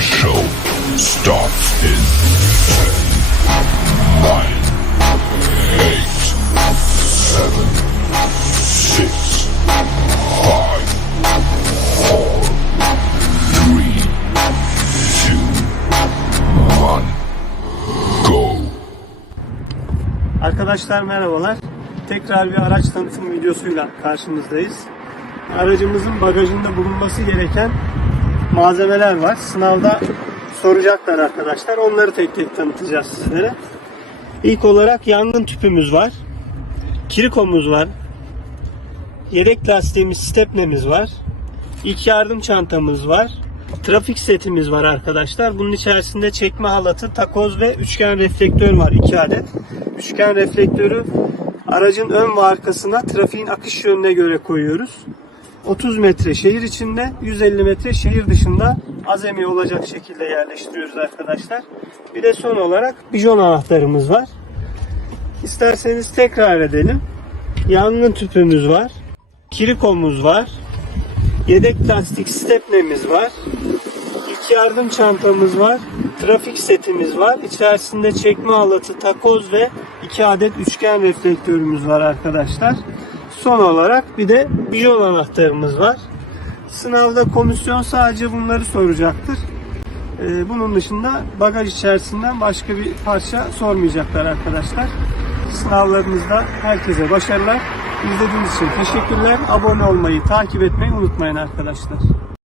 show starts in 10, 9, 8, 7, 6, 5, 4, 3, 2, 1, go. Arkadaşlar merhabalar. Tekrar bir araç tanıtım videosuyla karşınızdayız. Aracımızın bagajında bulunması gereken malzemeler var. Sınavda soracaklar arkadaşlar. Onları tek tek tanıtacağız sizlere. İlk olarak yangın tüpümüz var. Kirikomuz var. Yedek lastiğimiz, stepnemiz var. İlk yardım çantamız var. Trafik setimiz var arkadaşlar. Bunun içerisinde çekme halatı, takoz ve üçgen reflektör var 2 adet. Üçgen reflektörü aracın ön ve arkasına trafiğin akış yönüne göre koyuyoruz. 30 metre şehir içinde, 150 metre şehir dışında azami olacak şekilde yerleştiriyoruz arkadaşlar. Bir de son olarak bijon anahtarımız var. İsterseniz tekrar edelim. Yangın tüpümüz var. Kirikomuz var. Yedek lastik stepnemiz var. İlk yardım çantamız var. Trafik setimiz var. İçerisinde çekme halatı, takoz ve iki adet üçgen reflektörümüz var arkadaşlar. Son olarak bir de bijon anahtarımız var. Sınavda komisyon sadece bunları soracaktır. Ee, Bunun dışında bagaj içerisinden başka bir parça sormayacaklar arkadaşlar. Sınavlarınızda herkese başarılar. İzlediğiniz için teşekkürler. Abone olmayı, takip etmeyi unutmayın arkadaşlar.